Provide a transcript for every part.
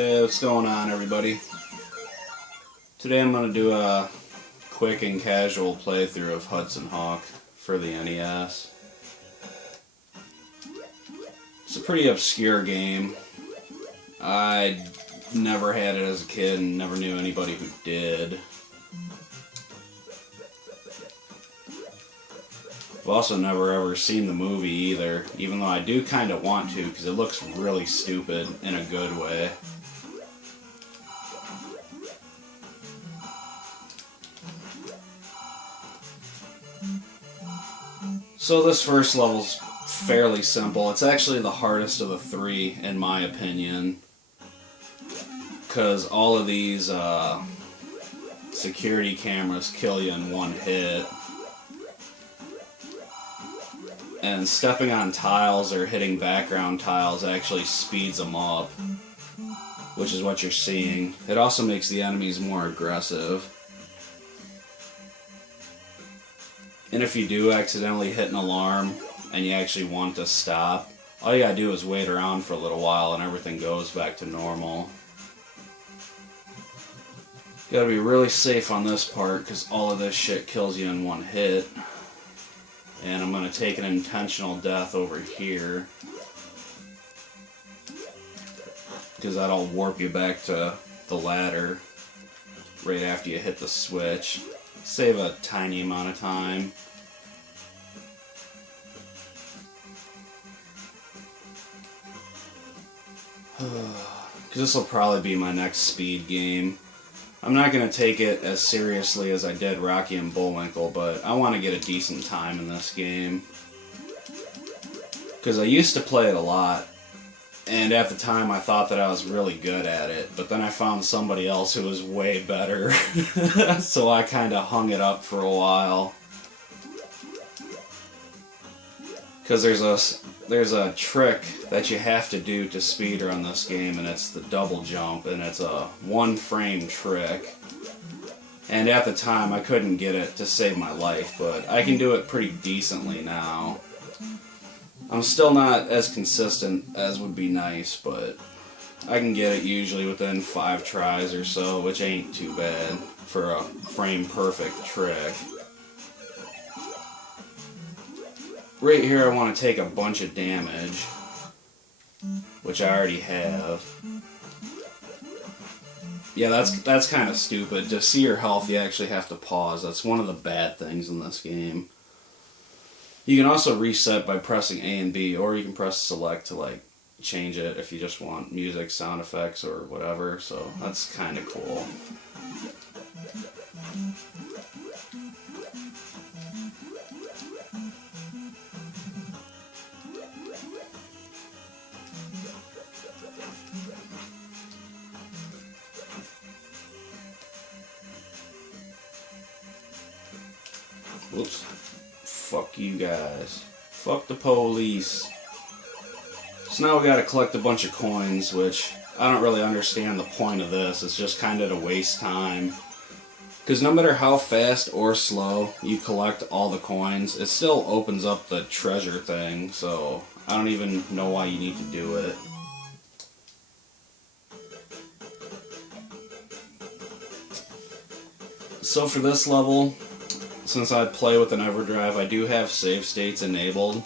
Hey, what's going on, everybody? Today I'm going to do a quick and casual playthrough of Hudson Hawk for the NES. It's a pretty obscure game. I never had it as a kid and never knew anybody who did. I've also never ever seen the movie either, even though I do kind of want to because it looks really stupid in a good way. So this first level's fairly simple. It's actually the hardest of the three, in my opinion, because all of these security cameras kill you in one hit. And stepping on tiles or hitting background tiles actually speeds them up, which is what you're seeing. It also makes the enemies more aggressive. And if you do accidentally hit an alarm and you actually want to stop, all you gotta do is wait around for a little while and everything goes back to normal. You gotta be really safe on this part because all of this shit kills you in one hit. And I'm going to take an intentional death over here, because that'll warp you back to the ladder right after you hit the switch. Save a tiny amount of time. Because this will probably be my next speed game. I'm not going to take it as seriously as I did Rocky and Bullwinkle, but I want to get a decent time in this game. Because I used to play it a lot, and at the time I thought that I was really good at it, but then I found somebody else who was way better, so I kind of hung it up for a while. Because there's a trick that you have to do to speedrun this game, and it's the double jump, and it's a one-frame trick. And at the time, I couldn't get it to save my life, but I can do it pretty decently now. I'm still not as consistent as would be nice, but I can get it usually within 5 tries or so, which ain't too bad for a frame-perfect trick. Right here I want to take a bunch of damage, which I already have. Yeah, that's kind of stupid. To see your health, you actually have to pause. That's one of the bad things in this game. You can also reset by pressing A and B, or you can press select to like change it if you just want music, sound effects, or whatever. So that's kind of cool. Whoops. Fuck you guys. Fuck the police. So now we gotta collect a bunch of coins, which I don't really understand the point of this. It's just kind of to waste time. Because no matter how fast or slow you collect all the coins, it still opens up the treasure thing, so I don't even know why you need to do it. So for this level, since I play with an EverDrive, I do have save states enabled.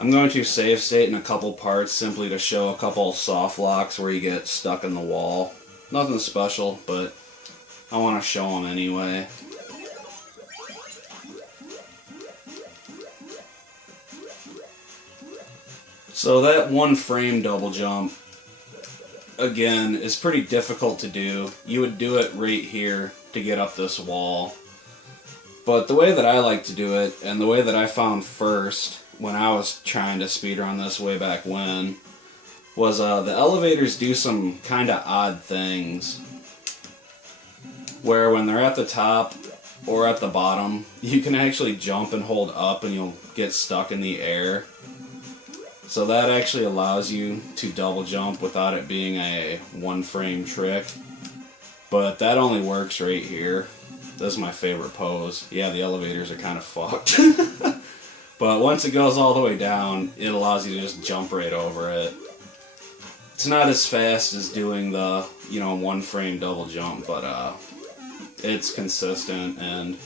I'm going to save state in a couple parts simply to show a couple soft locks where you get stuck in the wall. Nothing special, but I want to show them anyway. So that one frame double jump, again, is pretty difficult to do. You would do it right here to get up this wall. But the way that I like to do it, and the way that I found first when I was trying to speedrun this way back when, was the elevators do some kind of odd things. Where when they're at the top or at the bottom, you can actually jump and hold up and you'll get stuck in the air. So that actually allows you to double jump without it being a one-frame trick. But that only works right here. This is my favorite pose. Yeah, the elevators are kind of fucked. But once it goes all the way down, it allows you to just jump right over it. It's not as fast as doing the, you know, 1 frame double jump, but it's consistent, and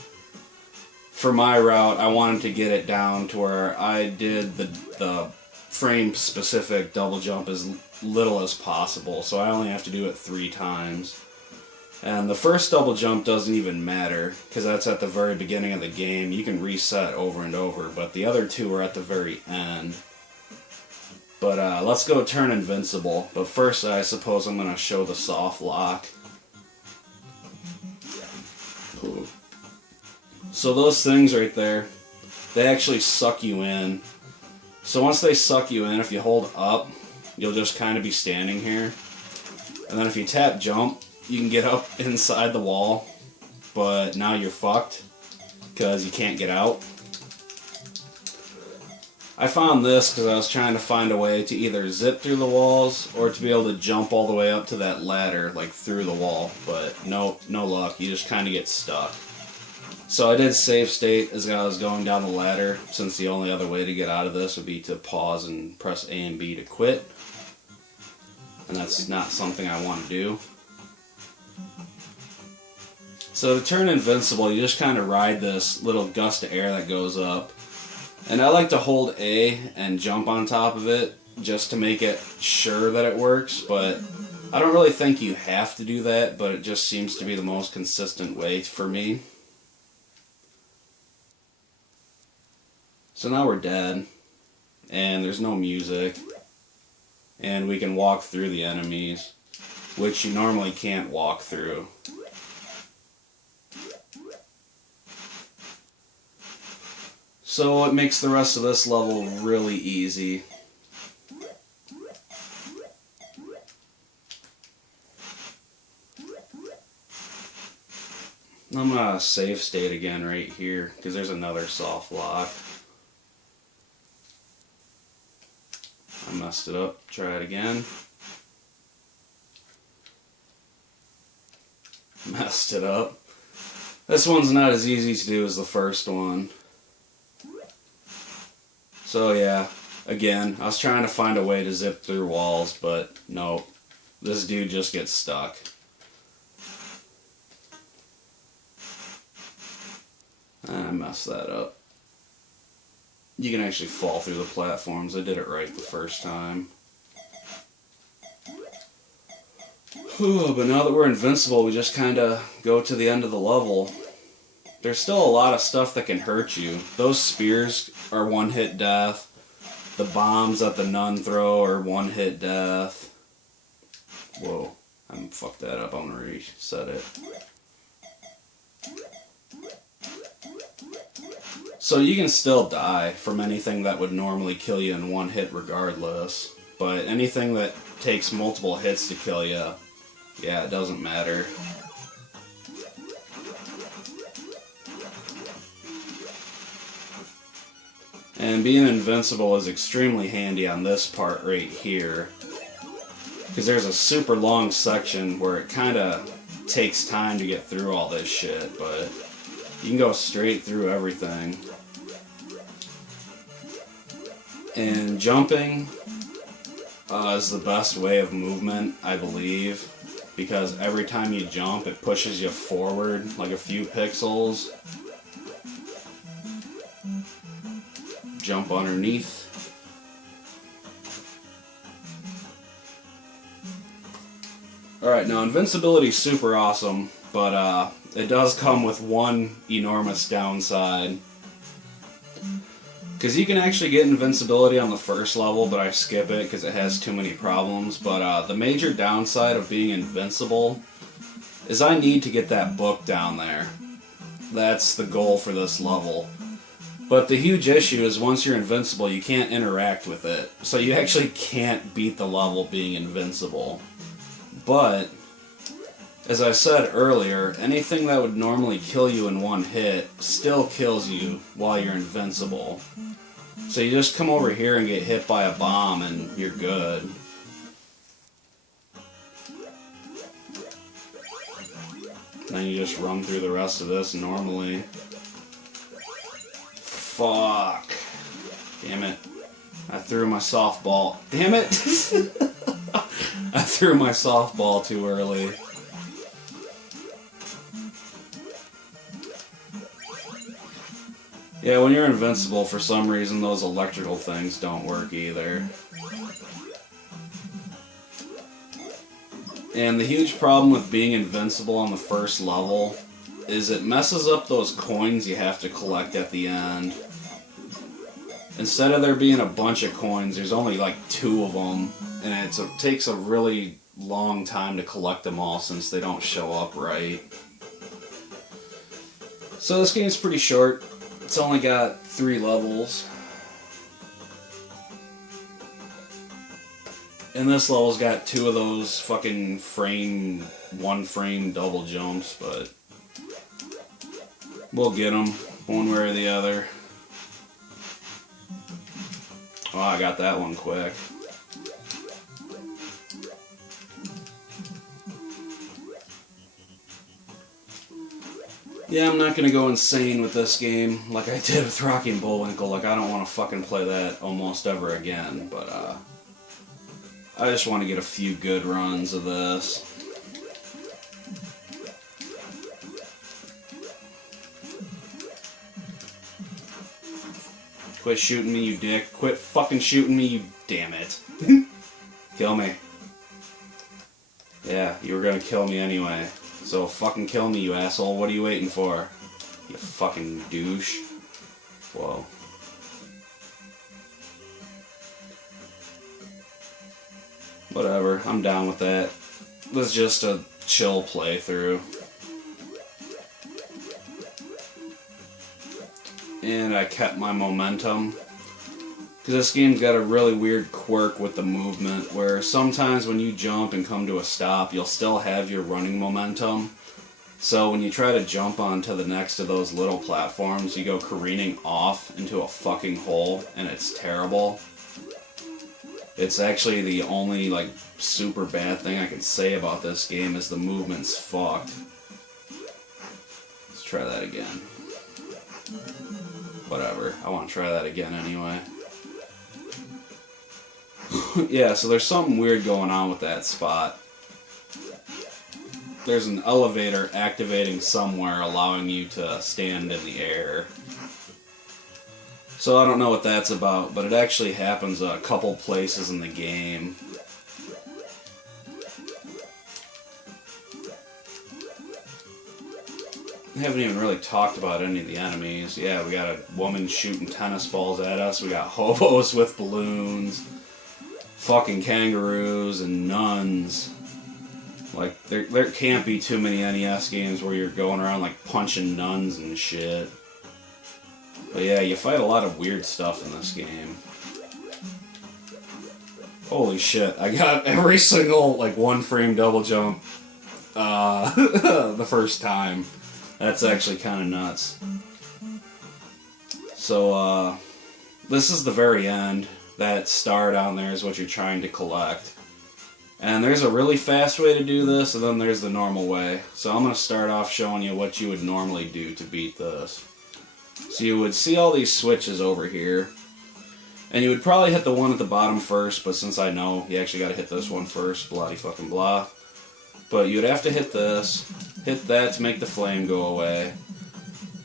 for my route, I wanted to get it down to where I did the frame specific double jump as little as possible, so I only have to do it 3 times. And the first double jump doesn't even matter, because that's at the very beginning of the game. You can reset over and over, but the other 2 are at the very end. But let's go turn invincible. But first, I suppose I'm going to show the soft lock. Ooh. So those things right there, they actually suck you in. So once they suck you in, if you hold up, you'll just kind of be standing here. And then if you tap jump, you can get up inside the wall, but now you're fucked because you can't get out. I found this because I was trying to find a way to either zip through the walls or to be able to jump all the way up to that ladder, like through the wall, but no luck. You just kind of get stuck. So I did save state as I was going down the ladder, since the only other way to get out of this would be to pause and press A and B to quit. And that's not something I want to do. So to turn invincible, you just kind of ride this little gust of air that goes up. And I like to hold A and jump on top of it just to make it sure that it works, but I don't really think you have to do that, but it just seems to be the most consistent way for me. So now we're dead, and there's no music, and we can walk through the enemies, which you normally can't walk through. So it makes the rest of this level really easy. I'm gonna save state again right here, because there's another soft lock. I messed it up. Try it again. Messed it up. This one's not as easy to do as the first one. So yeah, again, I was trying to find a way to zip through walls, but nope. This dude just gets stuck. I messed that up. You can actually fall through the platforms. I did it right the first time. But now that we're invincible, we just kind of go to the end of the level. There's still a lot of stuff that can hurt you. Those spears are one-hit death. The bombs that the nun throw are one-hit death. Whoa, I fucked that up. I'm gonna reset it. So you can still die from anything that would normally kill you in one hit regardless. But anything that takes multiple hits to kill you, yeah, it doesn't matter. And being invincible is extremely handy on this part right here, because there's a super long section where it kind of takes time to get through all this shit, but you can go straight through everything. And jumping is the best way of movement, I believe, because every time you jump it pushes you forward like a few pixels. Jump underneath. Alright, now invincibility is super awesome, but it does come with one enormous downside. Because you can actually get invincibility on the first level, but I skip it because it has too many problems. But the major downside of being invincible is I need to get that book down there. That's the goal for this level. But the huge issue is once you're invincible, you can't interact with it. So you actually can't beat the level being invincible. But, as I said earlier, anything that would normally kill you in one hit still kills you while you're invincible. So you just come over here and get hit by a bomb and you're good. Then you just run through the rest of this normally. Fuck. Damn it. I threw my softball. Damn it! threw my softball too early. Yeah, when you're invincible, for some reason, those electrical things don't work either. And the huge problem with being invincible on the first level is it messes up those coins you have to collect at the end. Instead of there being a bunch of coins, there's only like 2 of them, and it takes a really long time to collect them all since they don't show up right. So this game's pretty short. It's only got 3 levels. And this level's got 2 of those fucking one frame double jumps, but we'll get them one way or the other. Oh, I got that one quick. Yeah, I'm not gonna go insane with this game like I did with Rocky and Bullwinkle. Like, I don't want to fucking play that almost ever again, but I just want to get a few good runs of this. Quit shooting me, you dick. Quit fucking shooting me, you damn it. Kill me. Yeah, you were gonna kill me anyway. So fucking kill me, you asshole. What are you waiting for? You fucking douche. Whoa. Whatever, I'm down with that. This is just a chill playthrough. And I kept my momentum. Because this game's got a really weird quirk with the movement, where sometimes when you jump and come to a stop, you'll still have your running momentum. So when you try to jump onto the next of those little platforms, you go careening off into a fucking hole, and it's terrible. It's actually the only, like, super bad thing I can say about this game is the movement's fucked. Let's try that again. Whatever, I want to try that again anyway. Yeah, so there's something weird going on with that spot. There's an elevator activating somewhere, allowing you to stand in the air. So I don't know what that's about, but it actually happens a couple places in the game. I haven't even really talked about any of the enemies. Yeah, we got a woman shooting tennis balls at us, we got hobos with balloons, fucking kangaroos, and nuns. Like, there can't be too many NES games where you're going around, like, punching nuns and shit. But yeah, you fight a lot of weird stuff in this game. Holy shit, I got every single, like, one frame double jump the first time. That's actually kind of nuts. So, this is the very end. That star down there is what you're trying to collect. And there's a really fast way to do this, and then there's the normal way. So I'm going to start off showing you what you would normally do to beat this. So you would see all these switches over here. And you would probably hit the one at the bottom first, but since I know, you actually got to hit this one first, bloody fucking blah. But you'd have to hit this, hit that to make the flame go away,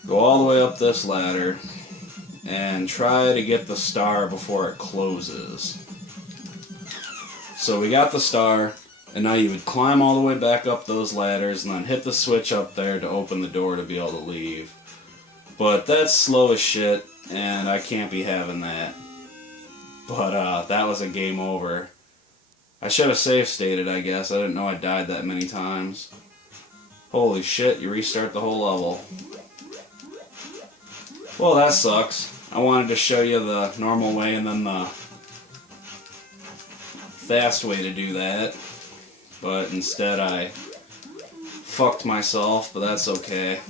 go all the way up this ladder, and try to get the star before it closes. So we got the star, and now you would climb all the way back up those ladders and then hit the switch up there to open the door to be able to leave. But that's slow as shit, and I can't be having that. But that was a game over. I should have save stated, I guess. I didn't know I died that many times. Holy shit, you restart the whole level. Well, that sucks. I wanted to show you the normal way and then the fast way to do that, but instead I fucked myself, but that's okay.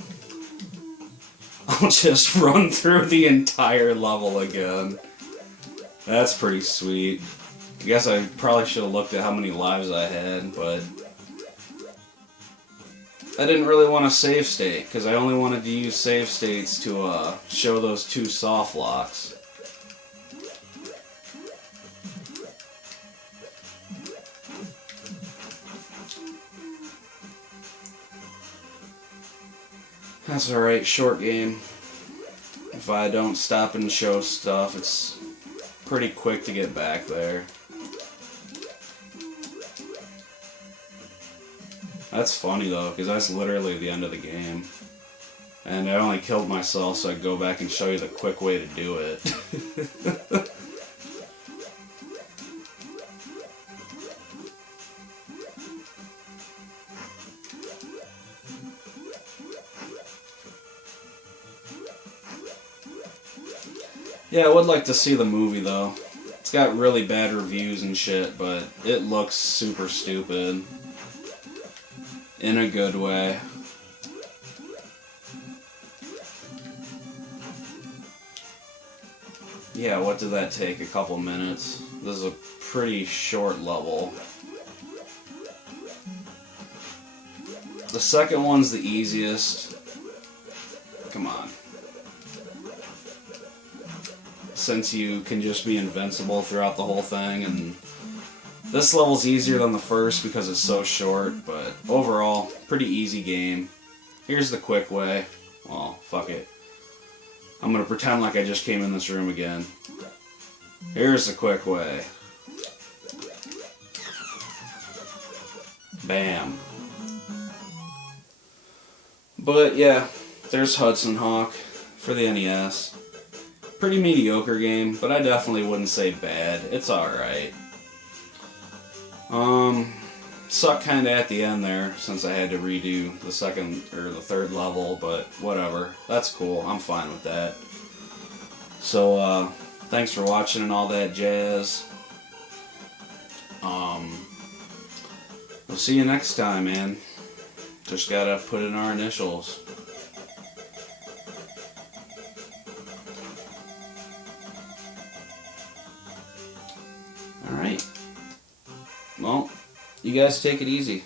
I'll just run through the entire level again. That's pretty sweet. I guess I probably should have looked at how many lives I had, but I didn't really want to save state, because I only wanted to use save states to show those 2 soft locks. That's alright, short game. If I don't stop and show stuff, it's pretty quick to get back there. That's funny though, because that's literally the end of the game. And I only killed myself so I could go back and show you the quick way to do it. Yeah, I would like to see the movie though. It's got really bad reviews and shit, but it looks super stupid. In a good way. Yeah, what did that take? A couple minutes. This is a pretty short level. The second one's the easiest. Come on. Since you can just be invincible throughout the whole thing, and this level's easier than the first because it's so short, but overall, pretty easy game. Here's the quick way. Well, fuck it. I'm gonna pretend like I just came in this room again. Here's the quick way. Bam. But yeah, there's Hudson Hawk for the NES. Pretty mediocre game, but I definitely wouldn't say bad. It's alright. Sucked kinda at the end there, since I had to redo the second, or the third level, but whatever. That's cool, I'm fine with that. So, thanks for watching and all that jazz. We'll see you next time, man. Just gotta put in our initials. Alright. Well, you guys take it easy.